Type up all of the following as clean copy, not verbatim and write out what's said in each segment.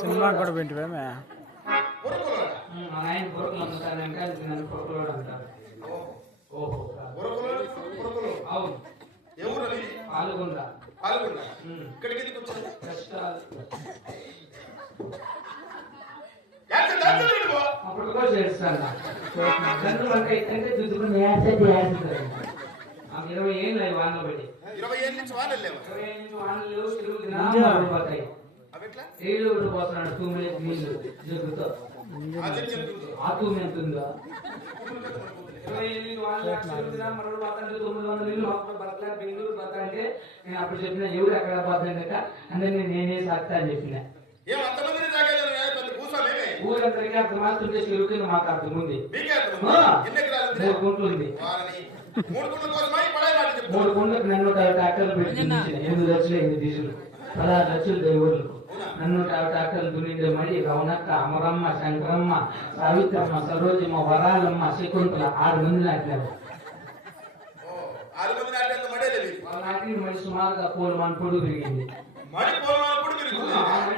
Cinema కూడా వింటివేమే ఆయన కొడుకులు అమ్ముతారంటే అది నన్ను కొడుకులు అంటారు. అవును పాల్గొండ అప్పుడు కూడా చేస్తాను. చంద్రులు అంటే ఎక్కడంటే దుద్దుకుని 20 ఏళ్ళు అవి వానలో పెట్టి 20 ఏళ్ళ నుంచి వానలు తిరుగుతున్నాయి. నీళ్ళు పోతున్నాడు తూమె నీళ్ళు జరుగుతో ఆ తూమె ఎంత ఉందో 20 ఏళ్ళు వాళ్ళు మరో పోతాడు 900 నీళ్ళు బతలా బెంగళూరు పోతా అంటే నేను అప్పుడు చెప్పిన ఎవరు ఎక్కడ పోతాడట అందరినీ నేనే సాగుతా అని చెప్పిన. ఊరందరికీ అర్థం మాత్రం చేసి ఎరుకని మాకు అర్థం ఉంది. 3 గుంట్లు ఉంది. 3 గుంట్లకు నన్ను ట్రాక్టర్లు పెట్టి 8 లక్షలు అయింది డీజిల్ 16 లక్షలు డ్రైవర్లకు నన్ను ట్రాక్టర్లు దున్నిండే మడి రవణక్క అమరమ్మ శంకరమ్మ సావిత్రమ్మ సరోజమ్మ వరాలమ్మ శకుంతల 6 మంది నాటినారు. నాటిన మడి సుమారుగా 4 మన పొడుగు తిరిగింది.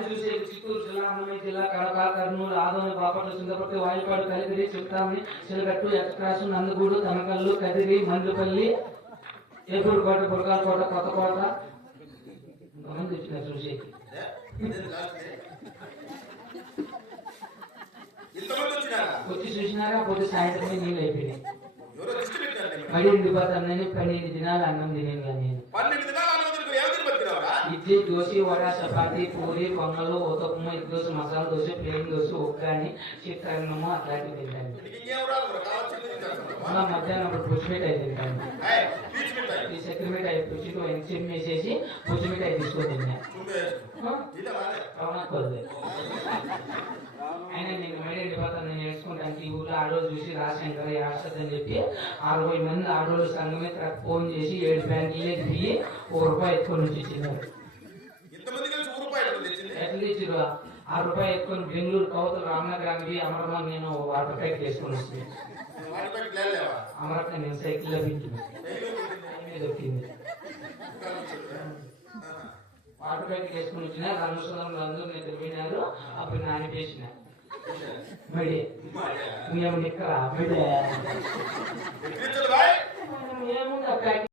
చూసే చిత్తూరు జిల్లా అన్నమయ్య జిల్లా కడప కర్నూలు ఆదోని బాపట్ల చింతపట్టు వాయిపాడు కలిగిరి చిత్తామణి చిలగట్టు ఎక్స్ప్రాసు నందగూడు తనకల్లు కదిరి మందుపల్లి ఏపూరుకోట పురకాలకోట కొత్తకోట ఇంతమంది వచ్చినారు చూసేకి. వచ్చి చూసినారా పొద్దు సాయంత్రమే నీళ్ళు అయిపోయినాయి. మళ్ళీ ఇంటిపోతానని 12 దినాలు అన్నం తినేది నేను. ఇడ్లీ దోశ వడ చపాతి పూరి పొంగలు ఊతప్పము ఎగ్ దోశ మసాలా దోశ ప్లేన్ దోశ ఉగ్గాని చిత్రాన్నము అట్లాంటివి తింటాను. మధ్యాహ్నం అప్పుడు పుచ్చిమిఠాయి తింటాను. ఈ చక్కెర మిఠాయి పుచ్చితో ఎన్సిమ్ వేసేసి పుచ్చిమిఠాయి తీసుకొని తిన్నా. ఆయన నేను మళ్ళీ ఇంటిపోతాను నేను నేర్చుకుంటాను. ఈ ఊళ్ళో ఆడోళ్ళు చూసి రాజశంకర్ ఆడదని చెప్పి 60 మంది ఆడోళ్ళు సంఘమే ఫోన్ చేసి 7 బ్యాంకులకి దిగి ₹1 ఎత్తుకొని వచ్చి ఇచ్చినారు. ఎట్లా ఇచ్చారు? ₹6 ఎత్తుకొని బెంగళూరు కవతలు రామనగరానికి అమరమ్మ నేను వాటర్ ప్యాకెట్ వేసుకొని వస్తుంది. అమరక్క నేను సైకిల్ లభించింది దొరికింది. వాటర్ ప్యాకెట్ వేసుకొని వచ్చిన రంగస్వామి అందరూ నేను పోయినారు. అప్పుడు నాని పేసిన మడి మేము ఇక్కడ ఏముంది